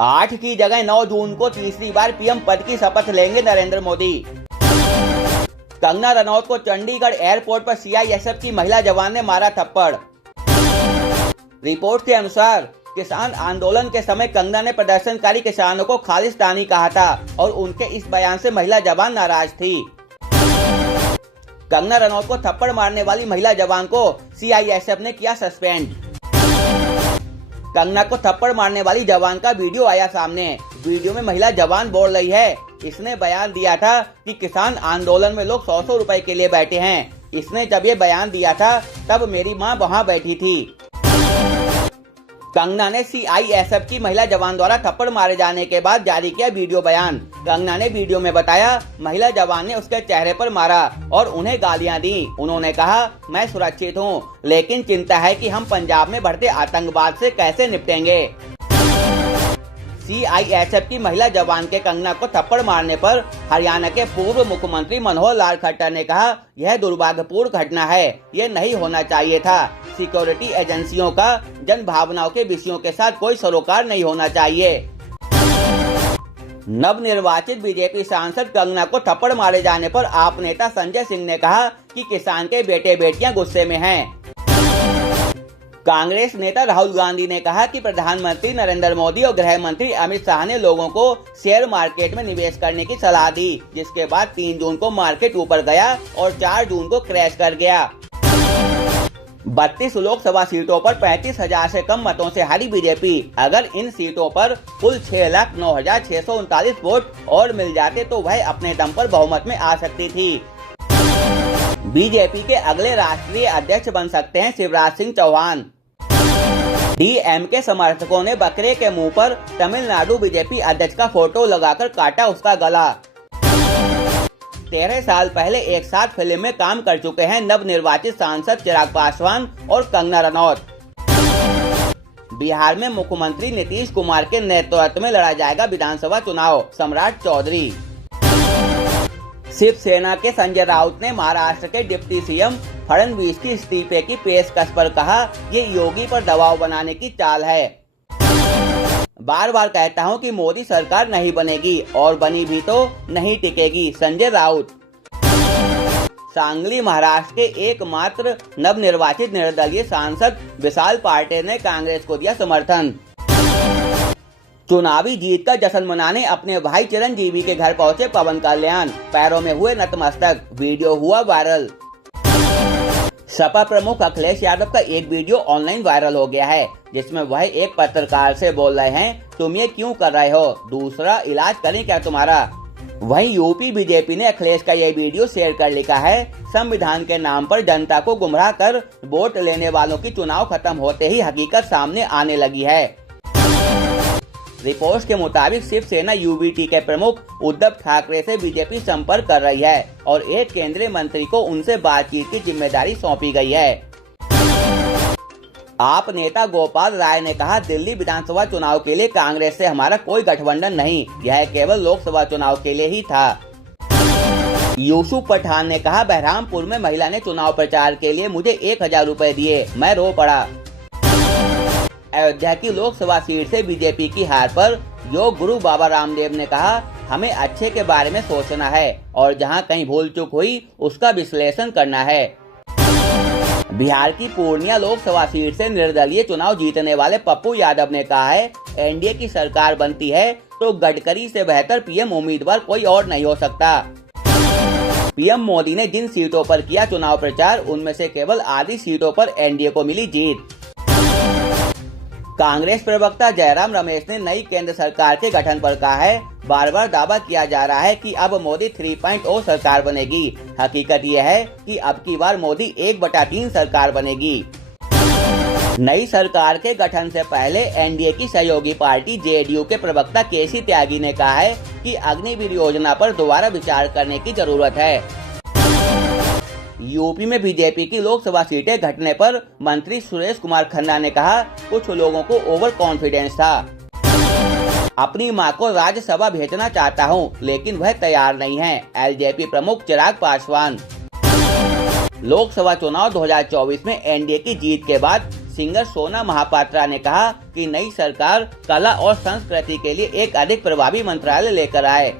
8 की जगह 9 जून को तीसरी बार पीएम पद की शपथ लेंगे नरेंद्र मोदी। कंगना रनौत को चंडीगढ़ एयरपोर्ट पर सीआईएसएफ की महिला जवान ने मारा थप्पड़। रिपोर्ट के अनुसार किसान आंदोलन के समय कंगना ने प्रदर्शनकारी किसानों को खालिस्तानी कहा था और उनके इस बयान से महिला जवान नाराज थी। कंगना रनौत को थप्पड़ मारने वाली महिला जवान को सीआईएसएफ ने किया सस्पेंड। कंगना को थप्पड़ मारने वाली जवान का वीडियो आया सामने। वीडियो में महिला जवान बोल रही है, इसने बयान दिया था कि किसान आंदोलन में लोग 100 रुपए के लिए बैठे हैं। इसने जब ये बयान दिया था तब मेरी मां वहां बैठी थी। कंगना ने सीआईएसएफ की महिला जवान द्वारा थप्पड़ मारे जाने के बाद जारी किया वीडियो बयान। कंगना ने वीडियो में बताया, महिला जवान ने उसके चेहरे पर मारा और उन्हें गालियां दी। उन्होंने कहा, मैं सुरक्षित हूं, लेकिन चिंता है कि हम पंजाब में बढ़ते आतंकवाद से कैसे निपटेंगे। सीआईएसएफ की महिला जवान के कंगना को थप्पड़ मारने पर हरियाणा के पूर्व मुख्यमंत्री मनोहर लाल खट्टर ने कहा, यह दुर्भाग्यपूर्ण घटना है, ये नहीं होना चाहिए था। सिक्योरिटी एजेंसियों का जन भावनाओं के विषयों के साथ कोई सरोकार नहीं होना चाहिए। नवनिर्वाचित बीजेपी सांसद कंगना को थप्पड़ मारे जाने पर आप नेता संजय सिंह ने कहा कि किसान के बेटे बेटियां गुस्से में हैं। कांग्रेस नेता राहुल गांधी ने कहा कि प्रधानमंत्री नरेंद्र मोदी और गृह मंत्री अमित शाह ने लोगों को शेयर मार्केट में निवेश करने की सलाह दी, जिसके बाद 3 जून को मार्केट ऊपर गया और 4 जून को क्रैश कर गया। 32 लोकसभा सीटों पर 35,000 से कम मतों से हारी बीजेपी। अगर इन सीटों पर कुल 6,09,639 वोट और मिल जाते तो वह अपने दम पर बहुमत में आ सकती थी। बीजेपी के अगले राष्ट्रीय अध्यक्ष बन सकते हैं शिवराज सिंह चौहान। डीएमके समर्थकों ने बकरे के मुंह पर तमिलनाडु बीजेपी अध्यक्ष का फोटो लगाकर काटा उसका गला। 13 साल पहले एक साथ फिल्म में काम कर चुके हैं नवनिर्वाचित सांसद चिराग पासवान और कंगना रनौत। बिहार में मुख्यमंत्री नीतीश कुमार के नेतृत्व में लड़ा जाएगा विधानसभा चुनाव, सम्राट चौधरी। शिवसेना के संजय राउत ने महाराष्ट्र के डिप्टी सीएम फडणवीस की इस्तीफे की पेशकश पर कहा, ये योगी पर दबाव बनाने की चाल है। बार बार कहता हूं कि मोदी सरकार नहीं बनेगी और बनी भी तो नहीं टिकेगी, संजय राउत। सांगली महाराष्ट्र के एकमात्र नवनिर्वाचित निर्दलीय सांसद विशाल पार्टे ने कांग्रेस को दिया समर्थन। चुनावी जीत का जश्न मनाने अपने भाई चिरंजीवी के घर पहुंचे पवन कल्याण, पैरों में हुए नतमस्तक, वीडियो हुआ वायरल। सपा प्रमुख अखिलेश यादव का एक वीडियो ऑनलाइन वायरल हो गया है, जिसमें वह एक पत्रकार से बोल रहे हैं, तुम ये क्यों कर रहे हो, दूसरा इलाज करें क्या तुम्हारा। वहीं यूपी बीजेपी ने अखिलेश का ये वीडियो शेयर कर लिखा है, संविधान के नाम पर जनता को गुमराह कर वोट लेने वालों की चुनाव खत्म होते ही हकीकत सामने आने लगी है। रिपोर्ट्स के मुताबिक शिवसेना यूबीटी के प्रमुख उद्धव ठाकरे से बीजेपी संपर्क कर रही है और एक केंद्रीय मंत्री को उनसे बातचीत की जिम्मेदारी सौंपी गई है। आप नेता गोपाल राय ने कहा, दिल्ली विधानसभा चुनाव के लिए कांग्रेस से हमारा कोई गठबंधन नहीं, यह केवल लोकसभा चुनाव के लिए ही था। यूसुफ पठान ने कहा, बहरामपुर में महिला ने चुनाव प्रचार के लिए मुझे 1,000 रुपए दिए, मैं रो पड़ा। अयोध्या की लोकसभा सीट से बीजेपी की हार पर योग गुरु बाबा रामदेव ने कहा, हमें अच्छे के बारे में सोचना है और जहां कहीं भूल चूक हुई उसका विश्लेषण करना है। बिहार की पूर्णिया लोकसभा सीट से निर्दलीय चुनाव जीतने वाले पप्पू यादव ने कहा है, एनडीए की सरकार बनती है तो गडकरी से बेहतर पीएम उम्मीदवार कोई और नहीं हो सकता। पीएम मोदी ने जिन सीटों पर किया चुनाव प्रचार, उनमें से केवल आधी सीटों पर एनडीए को मिली जीत। कांग्रेस प्रवक्ता जयराम रमेश ने नई केंद्र सरकार के गठन पर कहा है, बार बार दावा किया जा रहा है कि अब मोदी 3.0 सरकार बनेगी। हकीकत यह है कि अब की बार मोदी 1/3 सरकार बनेगी। नई सरकार के गठन से पहले एनडीए की सहयोगी पार्टी जेडीयू के प्रवक्ता केसी त्यागी ने कहा है कि अग्निवीर योजना पर दोबारा विचार करने की जरूरत है। यूपी में बीजेपी की लोकसभा सीटें घटने पर मंत्री सुरेश कुमार खन्ना ने कहा, कुछ लोगों को ओवर कॉन्फिडेंस था। अपनी मां को राज्यसभा भेजना चाहता हूं, लेकिन वह तैयार नहीं है, एलजेपी प्रमुख चिराग पासवान। लोकसभा चुनाव 2024 में एनडीए की जीत के बाद सिंगर सोना महापात्रा ने कहा कि नई सरकार कला और संस्कृति के लिए एक अधिक प्रभावी मंत्रालय लेकर आए